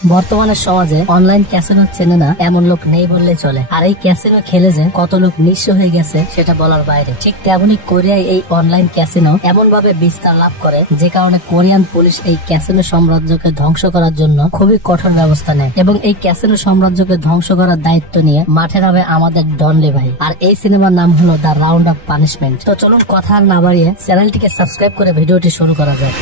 বর্তমানে সমাজে online casino চেনে না এমন লোক নেই বললে চলে। আর এই ক্যাসিনো খেলে যে কত লোক নিঃস্ব হয়ে গেছে সেটা বলার বাইরে। ঠিক তেমনি কোরিয়ায় এই অনলাইন ক্যাসিনো এমন ভাবে বিস্তার লাভ করে যে কারণে কোরিয়ান পুলিশ এই ক্যাসিনো সাম্রাজ্যকে ধ্বংস করার জন্য খুবই কঠোর ব্যবস্থা নেয় এবং এই ক্যাসিনো সাম্রাজ্যকে ধ্বংস করার দায়িত্ব নিয়ে মাঠে নামে আমাদের ডন লেভাই। আর এই সিনেমার নাম হলো দ্য রাউন্ড অফ পানিশমেন্ট। তো চলুন কথা আর না বাড়িয়ে চ্যানেলটিকে সাবস্ক্রাইব করে ভিডিওটি শুরু করা যাক।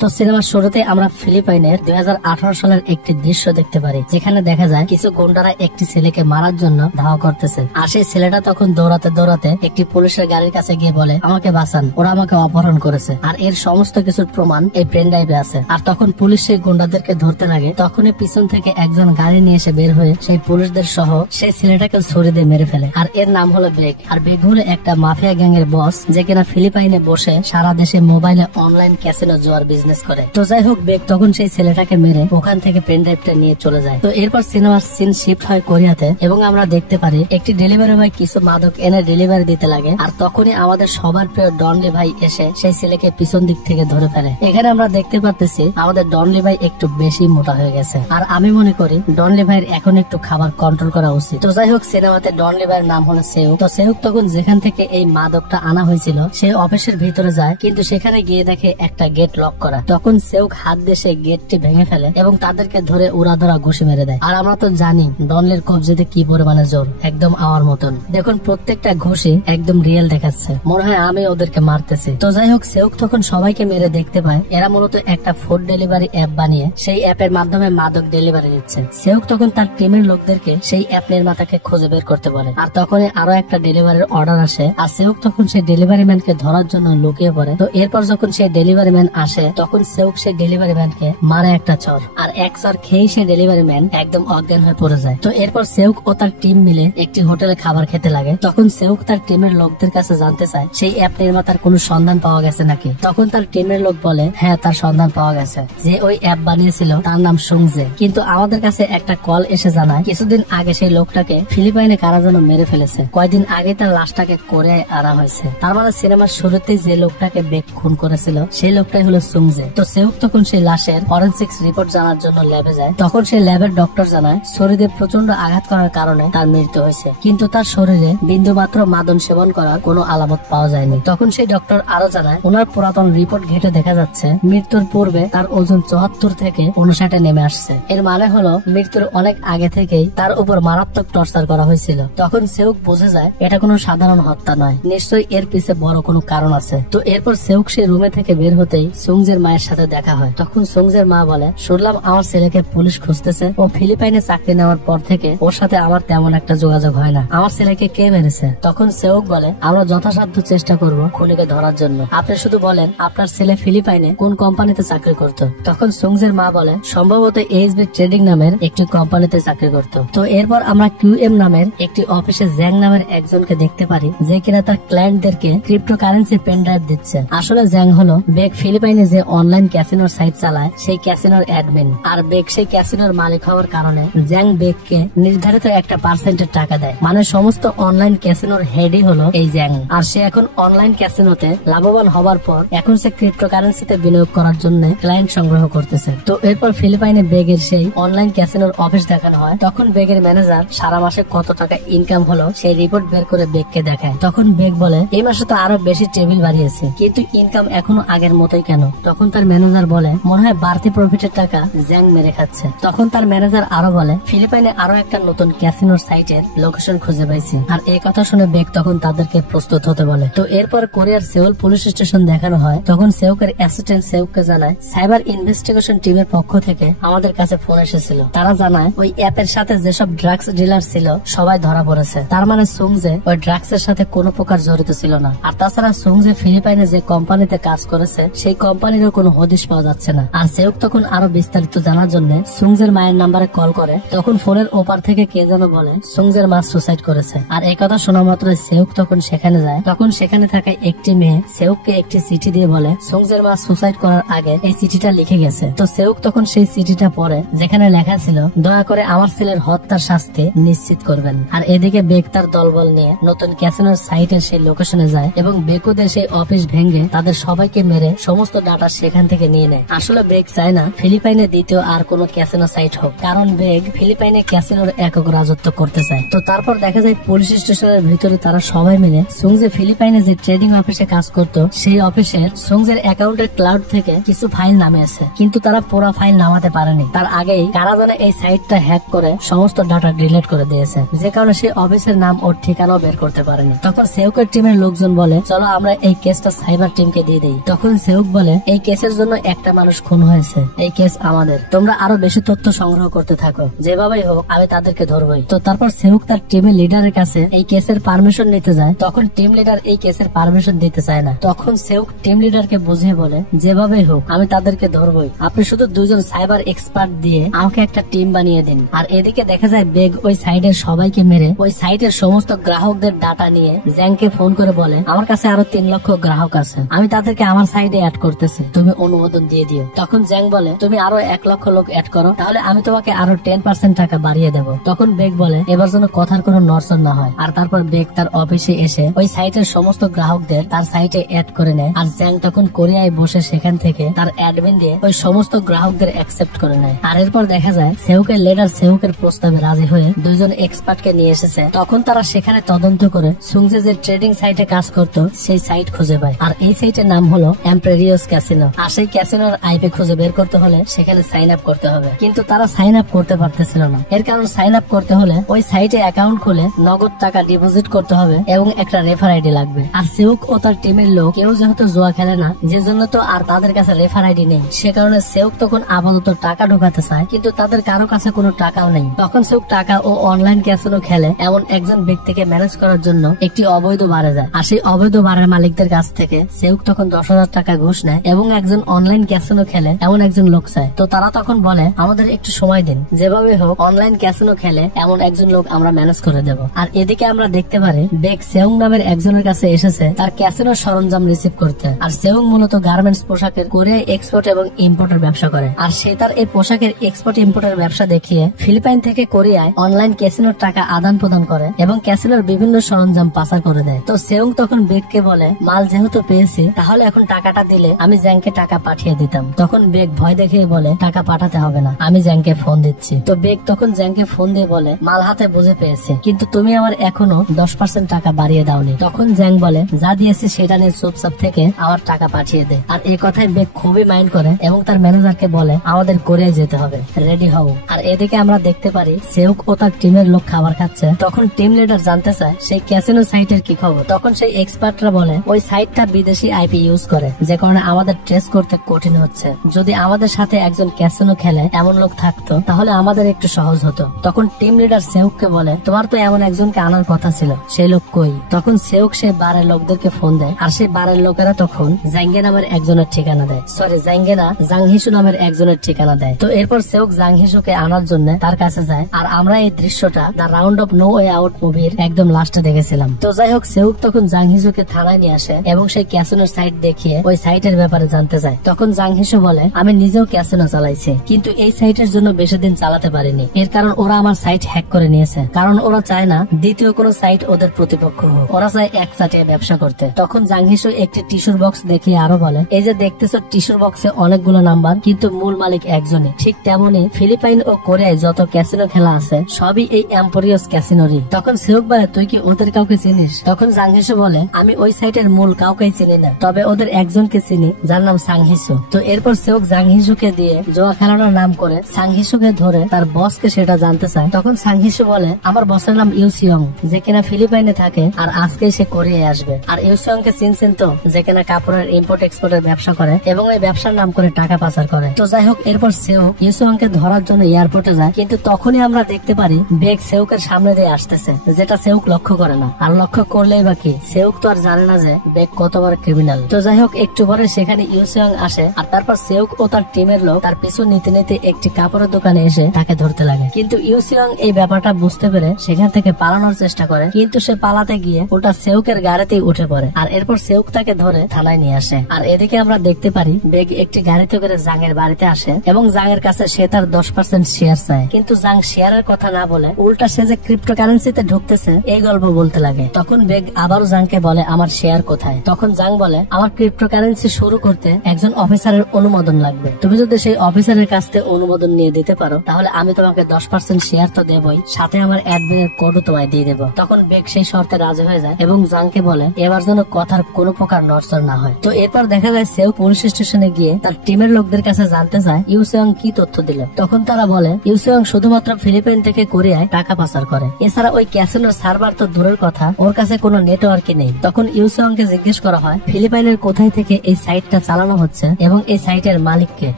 তো সিনেমার শুরুতে আমরা ফিলিপাইনের 2018 সালের একটি দৃশ্য দেখতে পারি, যেখানে দেখা যায় কিছু গুন্ডারা একটি ছেলেকে মারার জন্য ধাওয়া করতেছে। আর সেই ছেলেটা তখন দৌড়াতে দৌড়াতে একটি পুলিশের গাড়ির কাছে গিয়ে বলে, আমাকে বাঁচান, ওরা আমাকে অপহরণ করেছে। আর এর সমস্ত কিছুর প্রমাণ এই পেন ড্রাইভে আছে। আর তখন পুলিশ সেই গুন্ডাদেরকে ধরতে লাগে, তখনই পিছন থেকে একজন গাড়ি নিয়ে এসে বের হয়ে সেই পুলিশদের সহ সেই ছেলেটাকে ছুরি দিয়ে মেরে ফেলে। আর এর নাম হলো বেগ। আর বেগ হলো একটা মাফিয়া গ্যাং এর বস, যে কিনা ফিলিপাইনে বসে সারা দেশে মোবাইলে অনলাইন ক্যাসিনো জুয়ার বিজনেস করে। তো যাই হোক, বেগ তখন সেই ছেলেটাকে মেরে ওখান থেকে পেন ড্রাইভটা নিয়ে চলে যায়। তো এরপর সিনেমার সিন শিফট হয় কোরিয়াতে এবং আমরা দেখতে পারি একটি ডেলিভারি বয় কিছু মাদক এনে ডেলিভারি দিতে লাগে। আর তখনই আমাদের সবার প্রিয় ডনলি ভাই এসে সেই ছেলেকে পিছন দিক থেকে ধরে ফেলে। এখানে আমরা দেখতে পাচ্ছি আমাদের ডনলি ভাই একটু বেশি মোটা হয়ে গেছে। আর আমি মনে করি ডনলি ভাইয়ের এখন একটু খাবার কন্ট্রোল করা উচিত। তো যাই হোক, সিনেমাতে ডনলি ভাইয়ের নাম হলো সেউক। তো সেউক তখন যেখান থেকে এই মাদকটা আনা হয়েছিল সে অফিসের ভিতরে যায়, কিন্তু সেখানে গিয়ে দেখে একটা গেট লক করা। তখন সেউক হাত দিয়ে সেই গেটটি ভেঙে ফেলে এবং তাদেরকে ধরে উড়াধরা ঘুষি মেরে দেয়। আর আমরা তো জানি ডনলির কবজিতে কি পরিমাণে জোর, একদম আমার মতন। দেখুন প্রত্যেকটা ঘুষি একদম রিয়েল দেখাচ্ছে, মনে হয় আমি ওদেরকে মারতেছি। তো যাই হোক, সেউক তখন সবাইকে মেরে দেখতে পায় এরা মূলত একটা ফুড ডেলিভারি অ্যাপ বানিয়ে সেই অ্যাপের মাধ্যমে মাদক ডেলিভারি দিচ্ছে। সেউক তখন তার টিমের লোকদেরকে সেই অ্যাপ নির্মাতাকে খুঁজে বের করতে বলে। আর তখনই আরো একটা ডেলিভারির অর্ডার আসে। আর সেউক তখন সেই ডেলিভারি ম্যানকে ধরার জন্য লুকিয়ে পড়ে। তো এরপর যখন সেই ডেলিভারি ম্যান আসে তখন সেউক সেই ডেলিভারি ম্যানকে মারে একটা চর। আর এক চর খেয়ে সেই ডেলিভারি ম্যান একদম অজ্ঞান হয়ে পড়ে যায়। তো এরপর সেউক ও তার টিম মিলে একটি হোটেলে খাবার খেতে লাগে। তখন সেউক তার টিমের লোকদের কাছে জানতে চায় সেই অ্যাপ নির্মাতার কোনো সন্ধান পাওয়া গেছে নাকি। তখন তার টিমের লোক বলে, হ্যাঁ তার সন্ধান পাওয়া গেছে, যে ওই অ্যাপ বানিয়েছিল তার নাম সুংজে। কিন্তু আমাদের কাছে একটা কল এসে জানায় কিছুদিন আগে সেই লোকটাকে ফিলিপাইনে কারা যেন মেরে ফেলেছে। কয়েকদিন আগে তার লাশটাকে কোরিয়ায় আনা হয়েছে। তার মানে সিনেমার শুরুতেই যে লোকটাকে বেগ খুন করেছিল সেই লোকটাই হলো সুংজে। তো সেউক তখন সেই লাশের ফরেনসিক্স রিপোর্ট জানার জন্য ল্যাবে যায়। তখন সেই ল্যাবের ডক্টর জানায় শরীরে প্রচন্ড আঘাত করার কারণে তার মৃত্যু হয়েছে, কিন্তু তার শরীরে বিন্দুমাত্র মাদন সেবন করার কোনো আলামত পাওয়া যায়নি। তখন সেই ডক্টর আরো জানায় ওনার পুরাতন রিপোর্ট ঘেটে দেখা যাচ্ছে মৃত্যুর পূর্বে তার ওজন 74 থেকে 59 নেমে আসছে। এর মানে হলো মৃত্যুর অনেক আগে থেকেই তার উপর মারাত্মক টর্চার করা হয়েছিল। তখন সেউক বুঝে যায় এটা কোনো সাধারণ হত্যা নয়, নিশ্চয়ই এর পিছে বড় কোনো কারণ আছে। তো এরপর সেউক সেই রুমে থেকে বের হতেই সুংজের মায়ের সাথে দেখা হয়। তখন সুংজের মা বলে, শুনলাম আমার ছেলেকে পুলিশ খুঁজতেছে, ও ফিলিপাইনে চাকরি নেওয়ার পর থেকে ওর সাথে আমার তেমন একটা যোগাযোগ হয় না, আমার ছেলেকে কে মেরেছে? তখন সেউক বলে, আমরা যথাসাধ্য চেষ্টা করব খুনিকে ধরার জন্য, আপনি শুধু বলেন আপনার ছেলে ফিলিপাইনে কোন কোম্পানিতে চাকরি করত। তখন সুংজের মা বলে, সম্ভবত এইচবি ট্রেডিং নামের একটি কোম্পানিতে চাকরি করত। তো এরপর আমরা কিউএম নামের একটি অফিসে জ্যাং নামের একজনকে দেখতে পারি, যে কিনা তার ক্লায়েন্টদেরকে ক্রিপ্টোকারেন্সি পেন ড্রাইভ দিচ্ছে। আসলে জ্যাং হলো বেগ ফিলিপাইনে যে অনলাইন ক্যাসিনোর সাইট চালায় সেই ক্যাসিনোর অ্যাডমিন। আর বেগ সেই ক্যাসিনোর মালিক হওয়ার কারণে জ্যাং বেগকে নির্ধারিত একটা পার্সেন্টের টাকা দেয়। মানে সমস্ত অনলাইন ক্যাসিনোর হেডই হলো এই জ্যাং। আর সে এখন অনলাইন ক্যাসিনোতে লাভবান হবার পর এখন সে ক্রিপ্টোকারেন্সিতে বিনিয়োগ করার জন্য ক্লায়েন্ট সংগ্রহ করতেছে। তো এরপর ফিলিপাইনে বেগের সেই অনলাইন ক্যাসিনোর অফিস দেখানো হয়। তখন বেগের ম্যানেজার সারা মাসে কত টাকা ইনকাম হলো সেই রিপোর্ট বের করে বেগকে দেখায়। তখন বেগ বলে, এই মাসে তো আরো বেশি টেবিল বাড়িয়েছে, কিন্তু ইনকাম এখনো আগের মতোই কেন? তখন তার ম্যানেজার বলে, মনে হয় বাড়তি প্রফিটের টাকা জ্যাং মেরে খাচ্ছে। তখন তার ম্যানেজার আরো বলে, ফিলিপাইনে আরো একটা নতুন ক্যাসিনোর সাইটের লোকেশন খুঁজে পাইছি। আর এই কথা শুনে বেগ তখন তাদেরকে প্রস্তুত হতে বলে। তো এরপর কোরিয়ার সেউল পুলিশ স্টেশন দেখানো হয়। তখন সেউকের অ্যাসিস্ট্যান্ট সেউককে জানায়, সাইবার ইনভেস্টিগেশন টিমের পক্ষ থেকে আমাদের কাছে ফোন এসেছিল। তারা জানায় ওই অ্যাপের সাথে যেসব ড্রাগস ডিলার ছিল সবাই ধরা পড়েছে। তার মানে সুংজে ওই ড্রাগস এর সাথে কোনো প্রকার জড়িত ছিল না। আর তাছাড়া সুংজে ফিলিপাইনে যে কোম্পানিতে কাজ করেছে সেই কোম্পানিরও কোনো হদিশ পাওয়া যাচ্ছে না। আর সেউক তখন আরো বিস্তারিত জানার জন্য সুংজের মায়ের নাম্বারে কল করে। তখন ফোনের ওপার থেকে কে যেন বলে সুংজের মা সুসাইড করেছে। আর এই কথা শোনা মাত্র সেউক তখন সেখানে যায়। তখন সেখানে থাকা একটি মেয়ে সেউককে একটি চিঠি দিয়ে বলে সুংজের মা সুসাইড করার আগে এই চিঠিটা লিখে গেছে। তো সেউক তখন সেই চিঠিটা পড়ে, যেখানে লেখা ছিল, দয়া করে আমার ছেলের হত্যার শাস্তি নিশ্চিত করবেন। আর এদিকে বেগ তার দলবল নিয়ে নতুন ক্যাসিনোর সাইটের সেই লোকেশনে যায় এবং বেকুদের সেই অফিস ভেঙে তাদের সবাইকে মেরে সমস্ত ডাটা সেখান থেকে নিয়ে নেয়। আসলে বেগ চায় না ফিলিপাইনে দ্বিতীয় আর কোনো ক্যাসিনো সাইট হোক, কারণ বেগ ফিলিপাইনে ক্যাসিনোর একক রাজত্ব করতে চায়। তো তারপর দেখা যায় পুলিশ স্টেশনের ভিতরে তারা সবাই মিলে সুংজে ফিলিপাইনে যে ট্রেডিং অফিসে কাজ করতো সেই অফিসের সুংজের অ্যাকাউন্টের ক্লাউড থেকে কিছু ফাইল নামিয়েছে, কিন্তু তারা পুরো ফাইল নামাতে পারেনি। তার আগেই কারা জানে এই সাইটটা হ্যাক করে সমস্ত ডাটা ডিলিট করে দিয়েছে, যে কারণে সেই অফিসের নাম ওর ঠিকানাও বের করতে পারেনি। তখন সেউকের টিমের লোকজন বলে চলো আমরা এই কেসটা সাইবার টিমকে দিয়ে দিই। তখন সেউক বলে এই কেসের জন্য একটা মানুষ খুন হয়েছে, এই কেস আমাদের, তোমরা আরো বেশি তথ্য সংগ্রহ করতে থাকো, যেভাবেই হোক আমি তাদেরকে ধরবই। তো তারপর সেউক তার টিমের লিডারের কাছে এই কেসের পারমিশন নিতে যায়। তখন টিম লিডার এই কেসের পারমিশন দিতে চায় না। তখন সেউক টিম লিডারকে বুঝিয়ে বলে যেভাবেই হোক আমি তাদেরকে ধরবই, আপনি শুধু দুজন সাইবার এক্সপার্ট দিয়ে আমাকে একটা টিম বানিয়ে দিন। আর এদিকে দেখা যায় বেগ ওই সাইটের সবাইকে মেরে ওই সাইটের সমস্ত গ্রাহকদের ডাটা নিয়ে জ্যাংকে ফোন করে বলে আমার কাছে আরো 3 লক্ষ গ্রাহক আছে, আমি তাদেরকে আমার সাইডে অ্যাড করতেছি, তুমি অনুমোদন দিয়ে দিও। তখন জ্যাং বলে তুমি আরো 1 লক্ষ লোক অ্যাড করো, তাহলে আমি তোমাকে আরো 10% টাকা বাড়িয়ে দেবো। তখন বেগ বলে এবার যেন কথার কোনো নড়চড় না হয়। আর তারপর বেগ তার অফিসে এসে ওই সাইটের সমস্ত গ্রাহকদের তার সাইটে অ্যাড করে নেয়। আর জ্যাং তখন কোরিয়ায় বসে সেখান থেকে তার অ্যাডমিন দিয়ে ওই সমস্ত গ্রাহকদের অ্যাকসেপ্ট করে নেয়। আর এরপর দেখা যায় সেউকের লিডার সেউকের প্রস্তাবে রাজি হয়ে 2 জন এক্সপার্টকে নিয়ে এসেছে। তখন তারা সেখানে তদন্ত করে সুংজে যে ট্রেডিং সাইটে কাজ করতো সেই সাইট খুঁজে পায়। আর এই সাইটের নাম হলো এম্পেরিয়স ক্যাসিনো। আর সেই ক্যাসিনোর আইপি খুঁজে বের করতে হলে সেখানে সাইন আপ করতে হবে, কিন্তু তারা সাইন আপ করতে পারতেছিল না। এর কারণ সাইন আপ করতে হলে ওই সাইটে অ্যাকাউন্ট খুলে নগদ টাকা ডিপোজিট করতে হবে এবং একটা রেফার আইডি লাগবে। আর সেউক ও তার টিমের লোক কেউ যেহেতু জুয়া খেলে না, যে জন্য তো আর তাদের কাছে রেফার আইডি নেই, সে কারণে সেউক তখন আপাতত টাকা ঢোকাতে চায়, কিন্তু তাদের কারো কাছে কোনো টাকাও নেই। তখন সেউক টাকা ও অনলাইন ক্যাসিনো খেলে এমন একজন ব্যক্তিকে ম্যানেজ করার জন্য একটি অবৈধ বারে যায়। আর সেই অবৈধ বারের মালিকদের কাছ থেকে সেউক তখন 10,000 টাকা ঘুষ নেয় এবং একজন অনলাইন ক্যাসিনো খেলে এমন একজন লোক চায়। তো তারা তখন বলে আমাদের একটু সময় দিন, যেভাবে হোক অনলাইন ক্যাসিনো খেলে এমন একজন লোক আমরা ম্যানেজ করে দেব। আর এদিকে আমরা দেখতে পারি বেগ সেউং নামের একজনের কাছে এসেছে তার ক্যাসিনো সরঞ্জাম রিসিভ করতে। আর সেউং মূলত গার্মেন্টস পোশাকের কোরিয়ায় এক্সপোর্ট এবং ইম্পোর্টের ব্যবসা করে। আর সে তার এই পোশাকের এক্সপোর্ট ইম্পোর্টের ব্যবসা দেখিয়ে ফিলিপাইন থেকে কোরিয়ায় অনলাইন ক্যাসিনোর টাকা আদান প্রদান করে এবং ক্যাসিনোর বিভিন্ন সরঞ্জাম পাচার করে দেয়। তো সেউং তখন বেগকে বলে মাল যেহেতু পেয়েছি তাহলে এখন টাকাটা দিলে আমি জ্যাংকে টাকা পাঠিয়ে দিতাম। তখন বেগ ভয় দেখে বলে টাকা পাঠাতে হবে না, আমি জ্যাংকে ফোন দিচ্ছি। তো বেগ তখন জ্যাংকে ফোন দিয়ে বলে মাল হাতে বুঝে পেয়েছি, কিন্তু তুমি আমার এখনো 10% টাকা বাড়িয়ে দাওনি। তখন জ্যাং বলে যা দিয়েছি সেটা নিয়ে চুপচাপ থেকে আমার টাকা পাঠিয়ে দে। আর এই কথায় বেগ খুবই মাইন্ড করে এবং তার ম্যানেজারকে বলে আমাদের কোরিয়ায় যেতে হবে, রেডি হও। আর এদিকে আমরা দেখতে পারি সেউক ও তার টিমের লোক খাবার খাচ্ছে। তখন টিম লিডার জানতে চায় সেই ক্যাসিনো সাইটের কি খবর। তখন সেই এক্সপার্টরা বলে ওই সাইটটা বিদেশি আইপি ইউজ করে, যে কারণে আমাদের ট্রেস করতে কঠিন হচ্ছে। যদি আমাদের সাথে একজন ক্যাসিনো খেলে এমন লোক থাকতো তাহলে আমাদের একটু সহজ হতো। তখন টিম লিডার সেউককে বলে তোমার তো এমন একজনকে আনার কথা ছিল, সেই লোক কই? তখন সেউক সেই বারের লোকদেরকে ফোন দেয়। আর সেই বারের লোকেরা তখন জাঙ্গে নামের একজনের ঠিকানা দেয়, সরি জাঙ্গে না, জাংহিসু নামের একজনের ঠিকানা দেয়। তো এরপর সেউক জাংহিসুকে আনার জন্য তার কাছে যায়। আর আমরা এই দৃশ্যটা the round of no way out মুভির একদম লাস্টে দেখেছিলাম। তো যাই হোক সেউক তখন জাংহিসুকে থানায় নিয়ে আসে এবং সেই ক্যাসিনোর সাইট দেখিয়ে ওই সাইটের ব্যাপারে জানতে চায়। তখন জাংহিসু বলে আমি নিজেও ক্যাসিনো চালাইছি, কিন্তু এই সাইটের জন্য বেশি দিন চালাতে পারিনি, এর কারণ ওরা আমার সাইট হ্যাক করে নিয়েছে। কারণ ওরা চায় না দ্বিতীয় কোনো সাইট ওদের প্রতিপক্ষ হোক, ওরা চায় একসাথে ব্যবসা করতে। তখন জাংহিসু একটি টিস্যুর বক্স দেখিয়ে আরো বলে এই যে দেখতেছো টিস্যুর বক্সে অনেকগুলো নাম্বার, কিন্তু মূল মালিক একজনই। ঠিক তেমনি ফিলিপাইন ও কোরিয়ায় যত ক্যাসিনো খেলা আছে সবই এই এম্পোরিয়াস ক্যাসিনোরই। তখন সেউক বলে তুই কি ওদের কাউকে চিনিস? তখন জাংহিসু বলে আমি ওই সাইটের মূল কাউকে চিনি না, তবে ওদের একজনকে চিনি যার নাম সাংহিসু। তো এরপর সেউক জাংহিসুকে দিয়ে জোয়া খেলানোর নাম করে সাংহিসুকে ধরে তার বসকে সেটা জানতে চায়। তখন সাংহিসু বলে আমার বসের নাম ইউসিয়ং, যে কিনা ফিলিপাইনে থাকে আর আজকে সে কোরিয়ায় আসবে। আর ইউসিয়ং কে চিনছেন তো, যে কিনা কাপড়ের ইম্পোর্ট এক্সপোর্টের ব্যবসা করে এবং এই ব্যবসার নাম করে টাকা পাচার করে। তো যাই হোক এরপর সেউক ইউসিয়ং কে ধরার জন্য এয়ারপোর্টে যায়, কিন্তু তখনই আমরা দেখতে পারি বেগ সেউকের সামনে দিয়ে আসতেছে, যেটা সেউক লক্ষ্য করে না। আর লক্ষ্য করলেই বাকি সেউক তো আর জানে না যে বেগ কত বড় ক্রিমিনাল। তো যাই হোক একটু পরে সেখানে ইউসিয়ং আসে আর তারপর সেউক ও তার টিমের লোক তার পিছু নিতে নিতে একটি কাপড়ের দোকানে এসে তাকে ধরতে লাগে। কিন্তু ইউসিয়ং এই ব্যাপারটা বুঝতে পেরে সেখান থেকে পালানোর চেষ্টা করে, কিন্তু সে পালাতে গিয়ে ওটা সেউকের গাড়িতেই উঠে পড়ে। আর এরপর সেউক তাকে ধরে থানায় নিয়ে আসে। আর এদিকে আমরা দেখতে পারি বেগ একটি গাড়িতে করে জাংয়ের বাড়িতে আসে এবং জাংয়ের কাছে সে তার 10% শেয়ার চায়, কিন্তু জাং শেয়ারের কথা না বলে উল্টা সে যে ক্রিপ্টোকারেন্সিতে ঢুকতেছে এই গল্প বলতে লাগে। তখন বেগ আবারও জাংকে বলে আমার শেয়ার কোথায়? তখন জাং বলে আমার ক্রিপ্টোকারেন্সি শুরু করতে করতে একজন অফিসারের অনুমোদন লাগবে। তুমি যদি সেই অফিসারের কাছ থেকে অনুমোদন নিয়ে দিতে পারো তাহলে আমি তোমাকে 10% শেয়ার তো দেবই, সাথে আমার অ্যাডমিনের কোডও তোমায় দিয়ে দেবো। তখন বেগ সেই শর্তে রাজি হয়ে যায় এবং জাংকে বলে এবার যেন কথার কোনো প্রকার নড়চড় না হয়। তো এরপর দেখা যায় সেও পুলিশ স্টেশনে গিয়ে তার টিমের লোকদের কাছে জানতে চায় ইউসেয়ং কি তথ্য দিল। তখন তারা বলে ইউসেয়ং শুধুমাত্র ফিলিপাইন থেকে কোরিয়ায় টাকা পাচার করে, এছাড়া ওই ক্যাসিনোর সার্ভার তো দূরের কথা, ওর কাছে কোনো নেটওয়ার্কই নেই। তখন ইউসেয়ংকে জিজ্ঞেস করা হয় ফিলিপাইনের কোথায় থেকে এই সাইটটা চালানো হচ্ছে এবং এই সাইটের মালিককে।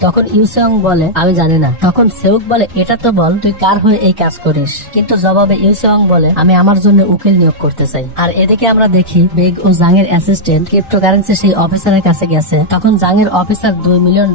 তখন ইউসেয়ং বলে আমি জানি না। তখন সেউক বলে এটা তো বল তুই কার হয়ে এই কাজ করিস। কিন্তু জবাবে ইউসেয়ং বলে আমি আমার জন্য উকিল নিয়োগ করতে চাই। আর এদিকে আমরা দেখি বেগ ও জাংয়ের অ্যাসিস্ট্যান্ট ক্রিপ্টোকারেন্সি সেই অফিসারের কাছে গেছে। তখন জাংয়ের অফিসার $2 মিলিয়ন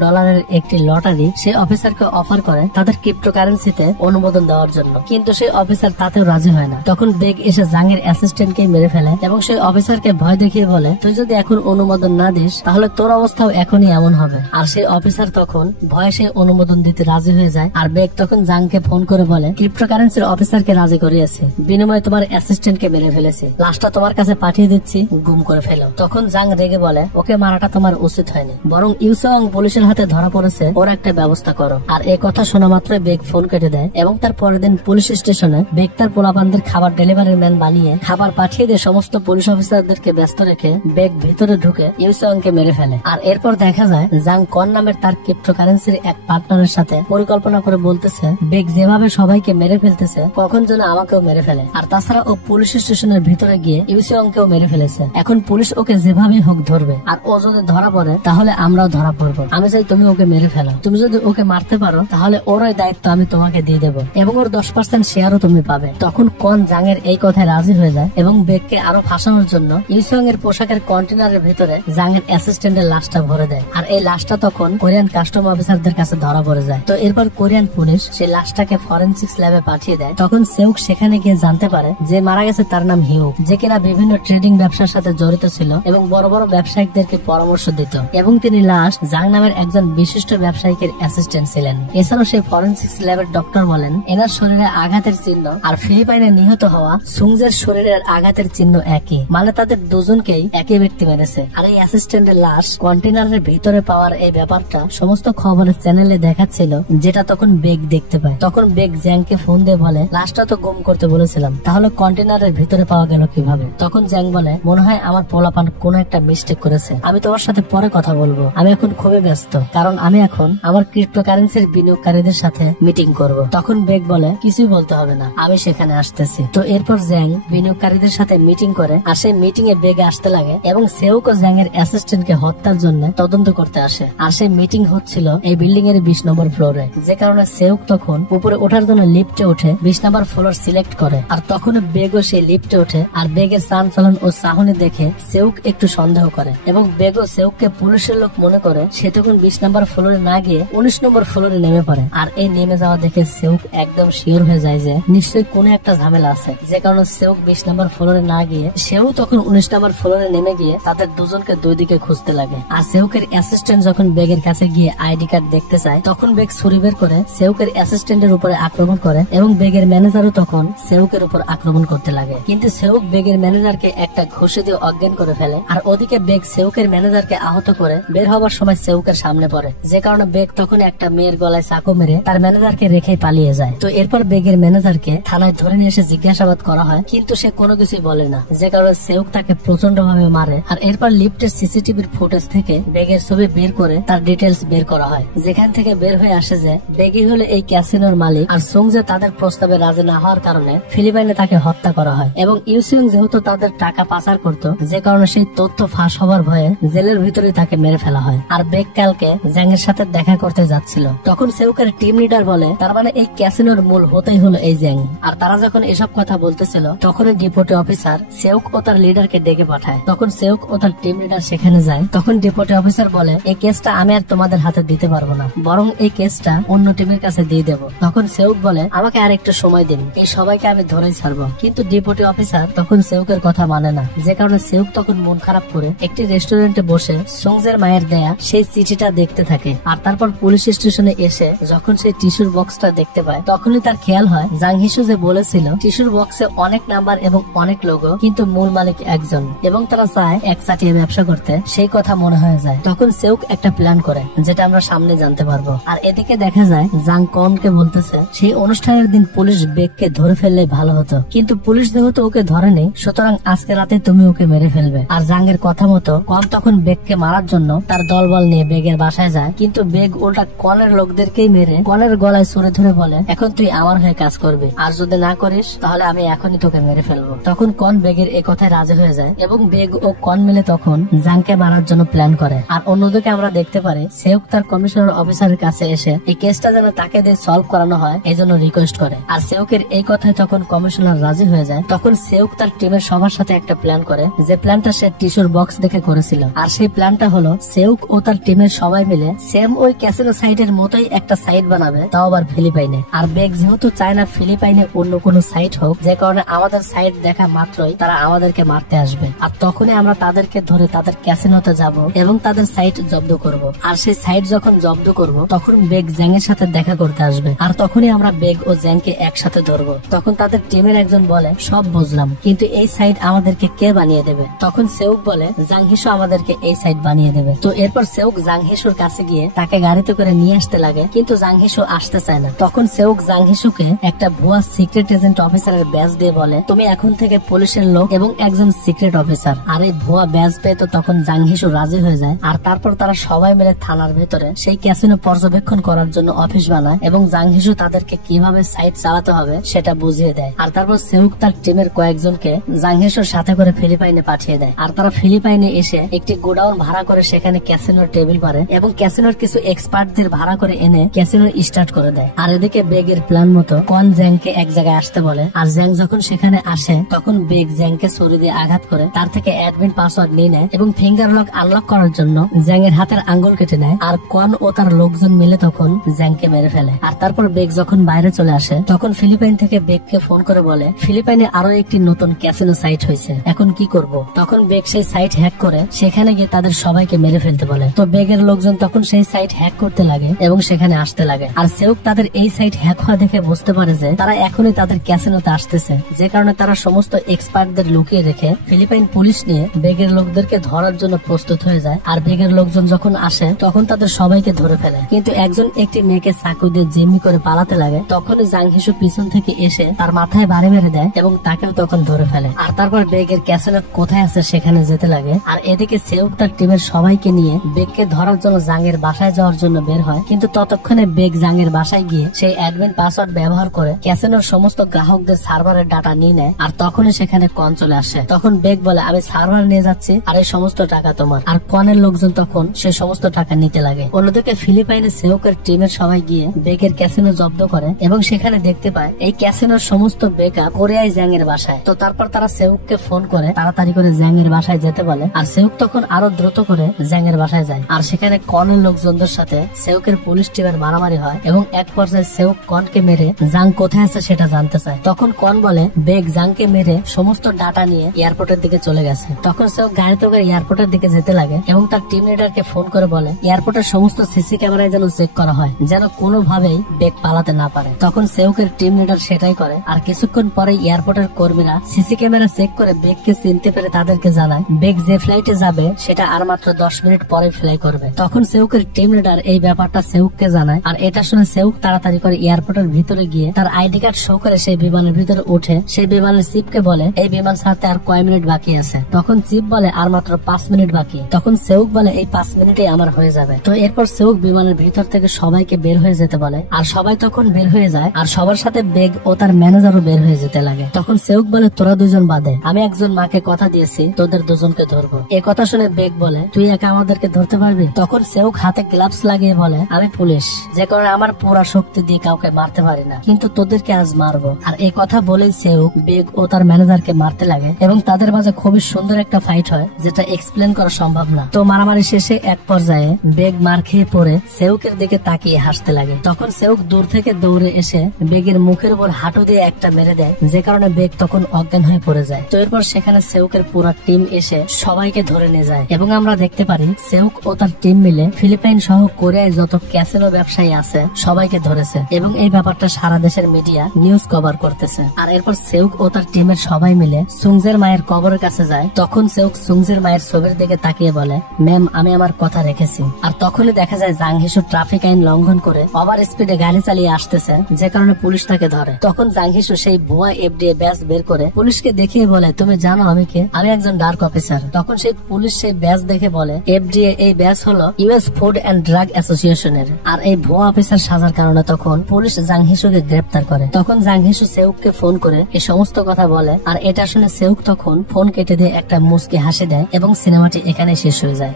একটি লটারি সেই অফিসারকে অফার করে তাদের ক্রিপ্টোকারেন্সিতে অনুমোদন দেওয়ার জন্য, কিন্তু সেই অফিসার তাতেও রাজি হয় না। তখন বেগ এসে জাংয়ের অ্যাসিস্ট্যান্টকে মেরে ফেলে এবং সেই অফিসারকে ভয় দেখিয়ে বলে তুই যদি এখন অনুমোদন না দিস তাহলে তোর অবস্থাও এখনই এমন হবে। আর সেই অফিসার তখন ভয়ে সেই অনুমোদন দিতে রাজি হয়ে যায়। আর বেগ তখন জাংকে ফোন করে বলে ক্রিপ্টোকারেন্সির অফিসারকে রাজি করিয়েছে, বিনিময়ে তোমার অ্যাসিস্ট্যান্টকে মেরে ফেলেছে, লাশটা তোমার কাছে পাঠিয়ে দিচ্ছি, গুম করে ফেলো। তখন জাং রেগে বলে ওকে মারাটা তোমার উচিত হয়নি, বরং ইউসেয়ং পুলিশের হাতে ধরা পড়েছে, ওর একটা ব্যবস্থা করো। আর এই কথা শোনা মাত্রই বেগ ফোন কেটে দেয় এবং তার পরের দিন পুলিশ স্টেশনে বেগ তার পোলাপানদের খাবার ডেলিভারি ম্যান বানিয়ে খাবার পাঠিয়ে দিয়ে সমস্ত পুলিশ অফিসারদেরকে ব্যস্ত রেখে বেগ ভিতরে ঢুকে ইউসেয়ংকে মেরে ফেলে। আর এরপর দেখা যায় জাং কন নামের তার ক্রিপ্টোকারেন্সির এক পার্টনারের সাথে পরিকল্পনা করে বলতেছে বেগ যেভাবে সবাইকে মেরে ফেলতেছে কখন যেন আমাকেও মেরে ফেলে। আর তাছাড়া ও পুলিশ স্টেশনের ভিতরে গিয়ে ইউসেয়ংকেও মেরে ফেলেছে। এখন পুলিশ ওকে যেভাবে হোক ধরবে, আর ও যদি ধরা পড়ে তাহলে আমরাও ধরা পড়বো। আমি চাই তুমি ওকে মেরে ফেলো, তুমি যদি ওকে মারতে পারো তাহলে ওর ওই দায়িত্ব আমি তোমাকে দিয়ে দেবো এবং ওর 10% শেয়ারও তুমি পাবে। তখন কন জাংয়ের এই কথায় রাজি হয়ে যায় এবং বেগকে আরো ফাঁসানোর জন্য ইউসেয়ং এর পোশাকের কন্টেনারের ভিতরে জাংয়ের অ্যাসিস্ট্যান্টের লাশটা ভরে দেয়। আর এই লাশটা তখন কোরিয়ান কাস্টম অফিসারদের কাছে ধরা পড়ে যায়। তো এরপর কোরিয়ান পুলিশ সেই লাশটাকে ফরেনসিক্স ল্যাবে পাঠিয়ে দেয়। তখন সেউক সেখানে গিয়ে জানতে পারে যে মারা গেছে তার নাম হিউক, যে কিনা বিভিন্ন ট্রেডিং ব্যবসার সাথে জড়িত ছিল এবং বড় বড় ব্যবসায়িকদেরকে পরামর্শ দিত এবং তিনি লাশ জাং নামের একজন বিশিষ্ট ব্যবসায়িকের অ্যাসিস্ট্যান্ট ছিলেন। এছাড়াও সেই ফরেনসিক্স ল্যাবের ডক্টর বলেন এনার শরীরে আঘাতের চিহ্ন আর ফিলিপাইনে নিহত হওয়া সুংজের শরীরের আঘাতের চিহ্ন একই, মানে তাদের দুজনকেই একই ব্যক্তি মেরেছে। আর এই অ্যাসিস্ট্যান্টের লাশ কন্টেনারের ভিতরে পাওয়ার এই ব্যাপারটা সমস্ত খবরের চ্যানেলে দেখাচ্ছিল, যেটা তখন বেগ দেখতে পায়। তখন বেগ জ্যাংকে ফোন দিয়ে বলে লাশটা তো গুম করতে বলেছিলাম, তাহলে কন্টেনারের ভিতরে পাওয়া গেল কিভাবে? তখন জ্যাং বলে মনে হয় আমার পোলাপান কোন একটা মিস্টেক করেছে, আমি তোমার সাথে পরে কথা বলবো, আমি এখন খুবই ব্যস্ত, কারণ আমি এখন আমার ক্রিপ্টোকারেন্সির বিনিয়োগকারীদের সাথে মিটিং করব। তখন বেগ বলে কিছুই বলতে হবে না, আমি সেখানে আসতেছি। তো এরপর জ্যাং বিনিয়োগকারীদের সাথে মিটিং করে আর সেই মিটিং এ বেগ আসতে লাগে এবং সেউক ও জ্যাং এর অ্যাসিস্ট্যান্টকে হত্যার জন্য তদন্ত করতে আসে। আর সেই মিটিং হচ্ছিল এই বিল্ডিং এর 20 নম্বর ফ্লোরে, যে কারণে সেউক তখন উপরে ওঠার জন্য লিফটে উঠে 20 নম্বর ফ্লোর সিলেক্ট করে। আর তখন বেগও সেই লিফটে ওঠে আর বেগের চাল চলন ও চাহনি দেখে সেউক একটু সন্দেহ করে এবং বেগও সেউককে পুলিশের লোক মনে করে সে তখন 20 নম্বর ফ্লোরে না গিয়ে 19 নম্বর ফ্লোরে নেমে পড়ে। আর এই নেমে যাওয়া দেখে সেউক একদম শিওর হয়ে যায় যে নিশ্চয়ই কোনো একটা ঝামেলা আছে, যে কারণে সেউক 20 নম্বর ফ্লোরে না গিয়ে সেও তখন 19 নম্বর ফ্লোরে নেমে গিয়ে তাদের দুজনকে দুই দিকে খুঁজতে লাগে। আর সেউকের অ্যাসিস্ট্যান্ট যখন বেগের কাছে গিয়ে আইডি কার্ড দেখতে চায় তখন বেগ ছুরি বের করে সেউকের অ্যাসিস্ট্যান্টের উপরে আক্রমণ করে এবং বেগের ম্যানেজারও তখন সেউকের উপর আক্রমণ করতে লাগে, কিন্তু সেউক বেগের ম্যানেজারকে একটা ঘুষি দিয়ে অজ্ঞান করে ফেলে। আর ওদিকে বেগ সেউকের ম্যানেজারকে আহত করে বের হবার সময় সেউকের সামনে পড়ে, যে কারণে বেগ তখন একটা মেয়ের গলায় চাকু মেরে তার ম্যানেজারকে রেখে পালিয়ে যায়। তো এরপর বেগের ম্যানেজারকে থানায় ধরে নিয়ে এসে জিজ্ঞাসাবাদ করা হয়, কিন্তু সে কোনো কিছুই বলে না, যে কারণে সেউক তাকে প্রচন্ড ভাবে মারে। আর এরপর লিফটের সিসিটিভির ফুটেজ থেকে বেগের ছবি বের করে তার ডিটেলস বের করা হয়, যেখান থেকে বের হয়ে আসে যে বেগই হলো এই ক্যাসিনোর মালিক আর সুংজে তাদের প্রস্তাবে রাজি না হওয়ার কারণে ফিলিপাইনে তাকে হত্যা করা হয় এবং ইউসিয়ং যেহেতু তাদের টাকা পাচার করত, যে কারণে সেই তথ্য ফাঁস হবার ভয়ে জেলের ভিতরে তাকে মেরে ফেলা হয়। আর বেগ কালকে জ্যাং এর সাথে দেখা করতে যাচ্ছিল, তখন সেউকের টিম লিডার বলে তার মানে এই ক্যাসিনোর মূল হতেই হলো এই জ্যাং। আর তারা যখন এসব কথা বলতেছিল তখনই ডিপুটি অফিসার সেউক ও তার লিডারকে ডেকে পাঠায়। তখন সেউক ও তার টিম লিডার সেখানে যায়। তখন ডিপুটি অফিসার বলে এই কেসটা আমি আর তোমাদের হাতে দিতে পারবো না, বরং এই কেসটা অন্য টিমের কাছে দিয়ে দেবো। তখন সেউক বলে আমাকে আর একটু সময় দিন, এই সবাইকে আমি ধরেই ছাড়বো। কিন্তু ডিপুটি অফিসার তখন সেউকের কথা মানে না, যে কারণে সেউক তখন মন খারাপ করে একটি রেস্টুরেন্টে বসে সুংজের মায়ের দেয়া সেই চিঠিটা দেখতে থাকে। আর তারপর পুলিশ স্টেশনে এসে যখন সেই টিস্যুর বক্সটা দেখতে পায় তখনই তার খেয়াল হয় জাং হিসু যে বলেছিল টিস্যুর বক্সে অনেক নাম্বার এবং অনেক লোগো, কিন্তু মূল মালিক একজন এবং তারা চায় একচাটিয়ে ব্যবসা করতে, সেই কথা মনে হয় যায়। তখন সেউক একটা প্ল্যান করে যেটা আমরা সামনে জানতে পারবো। আর এদিকে দেখা যায় জাং কনকে বলতেছে সেই অনুষ্ঠানের দিন পুলিশ বেগকে ধরে ফেললে ভালো হতো, কিন্তু পুলিশ যেহেতু ওকে ধরেনি সুতরাং আজকে রাতে তুমি ওকে মেরে ফেলবে। আর জাঙ্গের কথা মতো কন তখন বেগকে মারার জন্য তার দলবল নিয়ে বেগের বাসায় যায়, কিন্তু বেগ উল্টা কনের লোকদেরকেই মেরে কনের গলায় ছুরি ধরে বলে এখন তুই আমার হয়ে কাজ করবি, আর যদি না করিস তাহলে আমি এখনই তোকে মেরে ফেলবো। তখন কন বেগের এই কথায় রাজি হয়ে যায় এবং বেগ ও কন মিলে তখন জাংকে মারার জন্য প্ল্যান করে। আর অন্যদিকে আমরা দেখতে পারি সেউক তার কমিশনার অফিসারের কাছে এসে এই কেসটা যেন তাকে দিয়ে সলভ করানো হয় এই জন্য রিকোয়েস্ট করে। আর সেউকের এই কথায় তখন কমিশনার রাজি হয়ে যায়। তখন সেউক তার টিমের সবার সাথে একটা প্ল্যান করে, যে প্ল্যানটা সে টিস্যুর বক্স দেখে করেছিল। আর সেই প্ল্যানটা হলো সেউক ও তার টিমের সবাই মিলে সেম ওই ক্যাসিনো সাইটের মতোই একটা সাইট বানাবে, তাও আবার ফিলিপাইনে। আর বেগ যেহেতু চায় না ফিলিপাইনে অন্য কোনো সাইট হোক, যে কারণে আমাদের সাইট দেখা মাত্রই তারা আমাদেরকে মারতে আসবে। আর তখনই আমরা তাদেরকে ধরে তাদের ক্যাসিনোতে যাব এবং তাদের সাইট জব্দ করব। আর সেই সাইট যখন জব্দ করব তখন বেগ জ্যাং এর সাথে দেখা করতে আসবে। আর তখনই আমরা বেগ ও জ্যাংকে একসাথে ধরবো। তখন তাদের টিমের একজন বলে সব বুঝলাম, কিন্তু এই সাইট আমাদেরকে কে বানিয়ে দেবে? তখন সেউক বলে জাংহিসু আমাদেরকে এই সাইট বানিয়ে দেবে। তো এরপর সেউক জাংহিসুর কাছে গিয়ে তাকে গাড়িতে করে নিয়ে আসতে লাগে, কিন্তু জাংহিসু আসতে চায় না। তখন সেউক জাংহিসুকে একটা ভুয়া সিক্রেট এজেন্ট অফিসারের ব্যাজ দিয়ে বলে তুমি এখন থেকে পুলিশের লোক এবং একজন সিক্রেট অফিসার। আর এই ভুয়া ব্যাজ পেয়ে তো তখন জাংহিসু রাজি হয়ে যায়। আর তারপর তারা সবাই মিলে থানার ভেতরে সেই ক্যাসিনো পর্যবেক্ষণ করার জন্য অফিস বানায় এবং জাংহিসু তাদেরকে কিভাবে সাইট চালাতে হবে সেটা বুঝিয়ে দেয়। আর তারপর সেউক তার টিমের কয়েকজনকে জাংহিসুর সাথে করে ফিলিপাইনে পাঠিয়ে দেয়। আর তারা ফিলিপাইনে এসে একটি গোডাউন ভাড়া করে সেখানে ক্যাসিনোর টেবিল পারে এবং ক্যাসিনোর কিছু এক্সপার্টদের ভাড়া করে এনে ক্যাসিনো স্টার্ট করে দেয়। আর এদিকে বেগের প্ল্যান মতো কন জ্যাংকে এক জায়গায় আসতে বলে। আর জ্যাং যখন সেখানে আসে তখন বেগ জ্যাংকে ছুরি দিয়ে আঘাত করে তার থেকে অ্যাডমিন পাসওয়ার্ড নিয়ে নেয় এবং ফিঙ্গার লক আনলক করার জন্য জ্যাং এর হাতের আঙ্গুল কেটে নেয়। আর কন ও তার লোকজন মিলে তখন জ্যাংকে মেরে ফেলে। আর তারপর বেগ যখন বাইরে চলে আসে তখন ফিলিপাইন থেকে বেগকে ফোন করে বলে ফিলিপাইনে আরো একটি নতুন ক্যাসিনো সাইট হয়েছে, এখন কি করব? তখন বেগ সেই সাইট হ্যাক করে সেখানে গিয়ে তাদের সবাইকে মেরে ফেলতে বলে। তো বেগের লোকজন তখন সেই সাইট হ্যাক করতে লাগে এবং সেখানে আসতে লাগে। আর সেউক তাদের এই সাইট হ্যাক হওয়া দেখে বুঝতে পারে যে তারা এখনই তাদের ক্যাসিনোতে আসতেছে, যে কারণে তারা সমস্ত এক্সপার্টদের লুকিয়ে রেখে ফিলিপাইন পুলিশ নিয়ে বেগের লোকদেরকে ধরার জন্য প্রস্তুত হয়ে যায়। আর বেগের লোকজন যখন আসে তখন তাদের সবাইকে ধরে ফেলে, কিন্তু একজন একটি মেয়েকে চাকু দিয়ে জিম্মি করে পালাতে লাগে। তখনই জাংহিসু পিছন থেকে এসে তার মাথায় বাড়ি মেরে দেয় এবং তাকেও তখন ধরে ফেলে। আর তারপর বেগের ক্যাসিনো কোথায় আছে সেখানে যেতে লাগে। আর এদিকে সেউক তার টিমের সবাইকে নিয়ে বেগকে ধরার জন্য জাংয়ের বাসায় যাওয়ার জন্য বের হয়, কিন্তু ততক্ষণে বেগ জাংয়ের বাসায় গিয়ে সেই অ্যাডমিন পাসওয়ার্ড ব্যবহার করে ক্যাসিনোর সমস্ত গ্রাহকদের সার্ভারের ডাটা নিয়ে নেয়। আর তখনই সেখানে কন চলে আসে। তখন বেগ বলে আমি সার্ভার নিয়ে যাচ্ছি আর এই সমস্ত টাকা তোমার। আর কনের লোকজন তখন সে সমস্ত টাকা নিতে লাগে। অন্যদিকে ফিলিপাইনে সেউকের টিমের সবাই গিয়ে বেগের ক্যাসিনো জব্দ করে এবং সেখানে দেখতে পায় এই ক্যাসিনোর সমস্ত বেকআপ কোরিয়ায় জ্যাংয়ের বাসায়। তো তারপর তারা সেউককে ফোন করে তাড়াতাড়ি করে জ্যাংয়ের বাসায় যেতে বলে। আর সেউক তখন আরো দ্রুত করে জ্যাংয়ের বাসায় যায়। আর সেখানে কনের লোকজনদের সাথে সেউকের পুলিশ টিমের মারামারি হয় এবং এক পর্যায়ে সেউক কনকে মেরে জাং কোথায় আছে সেটা জানতে চায়। তখন কন বলে বেগ জাংকে মেরে সমস্ত ডাটা নিয়ে এয়ারপোর্টের দিকে চলে গেছে। তখন সেউক গাড়িতে করে এয়ারপোর্টের দিকে যেতে লাগে এবং তার টিম লিডারকে ফোন করে বলে এয়ারপোর্টের সমস্ত সিসি ক্যামেরায় যেন চেক করা হয়, যেন কোনোভাবেই বেগ পালাতে না পারে। তখন সেউকের টিম লিডার সেটাই করে। আর কিছুক্ষণ পরে এয়ারপোর্টের কর্মীরা সিসি ক্যামেরা চেক করে বেগকে চিনতে পেরে তাদেরকে জানায় বেগ যে ফ্লাইটে যাবে সেটা আর মাত্র 10 মিনিট পরে ফ্লাই করবে। তখন সেউকের টিম লিডার এই ব্যাপারটা সেউককে জানায়। আর এটা শুনে সেউক তাড়াতাড়ি করে এয়ারপোর্টের ভিতরে গিয়ে তার আইডি কার্ড শো করে সেই বিমানের ভিতরে উঠে সেই বিমানের চিপকে বলে এই বিমান ছাড়তে আর কয় মিনিট বাকি আছে। তখন চিপ বলে আর মাত্র 5 মিনিট বাকি। তখন সেউক বলে এই 5 মিনিটে আমার হয়ে যাবে। তো এরপর সেউক বিমানের ভিতর থেকে সবাইকে বের হয়ে যেতে বলে। আর সবাই তখন বের হয়ে যায়। আর সবার সাথে বেগ ও তার ম্যানেজারও বের হয়ে যেতে লাগে। তখন সেউক বলে তোরা দুজন বাদে, আমি একজন মাকে কথা দিয়েছি তোদের দুজনকে ধরবো। এ কথা শুনে বেগ বলে তুই একা আমাদেরকে ধরতে পারবি? তখন সেউক হাতে গ্লাভস লাগিয়ে বলে আমি পুলিশ, যে কারণে আমার পুরা শক্তি দিয়ে কাউকে মারতে পারি না, কিন্তু তোদেরকে আজ মারবো। আর এই কথা বলেই সেউক বেগ ও তার ম্যানেজারকে মারতে লাগে এবং তাদের মাঝে খুবই সুন্দর একটা ফাইট হয় যেটা এক্সপ্লেন করা সম্ভব না। তো মারামারি শেষে এক পর্যায়ে বেগ মার খেয়ে পড়ে সেউকের দিকে তাকিয়ে হাসতে লাগে। তখন সেউক দূর থেকে দৌড়ে এসে বেগের মুখের উপর হাঁটু দিয়ে একটা মেরে দেয়, যে কারণে বেগ তখন অজ্ঞান হয়ে পড়ে যায়। তো এরপর সেখানে সেউকের পুরো টিম এসে সবাইকে ধরে নিয়ে যায় এবং আমরা দেখতে পারি সেউক ও তার টিম মিলে ফিলিপাইন সহ কোরিয়ায় যত ক্যাসিনো ব্যবসায়ী আছে সবাইকে ধরেছে এবং এই ব্যাপারটা সারা দেশের মিডিয়া নিউজ কভার করতেছে। আর এরপর সেউক ও তার টিমের সবাই মিলে সুংজের মায়ের কবরের কাছে যায়। তখন সেউক সুংজের মায়ের ছবির দিকে তাকিয়ে বলে ম্যাম আমি আমার কথা রেখেছি। আর তখনই দেখা যায় জাং হিসু ট্রাফিক আইন লঙ্ঘন করে ওভার স্পিডে গাড়ি চালিয়ে আসতেছে, যে কারণে পুলিশ তাকে ধরে। তখন জাং হিসু সেই ভুয়া এফডিএ ব্যাজ বের করে পুলিশকে দেখিয়ে বলে, তুমি জানো আমি কে? আমি একজন ডার্ক অফিসার। তখন সেই পুলিশ সেই ব্যাজ দেখে বলে, এফডিএ এই ব্যাজ হলো ইউএস ফুড এন্ড ড্রাগ অ্যাসোসিয়েশনের। আর এই ভুয়া অফিসার সাজার কারণে তখন পুলিশ জাং হিসুকে গ্রেপ্তার করে। তখন জাং হিসু সেউককে ফোন করে এই সমস্ত কথা বলে, আর এটা শুনে সেউক তখন ফোন কেটে দিয়ে একটা মুচকি হাসি দেয় এবং সিনেমাটি এখানে শেষ হয়ে যায়।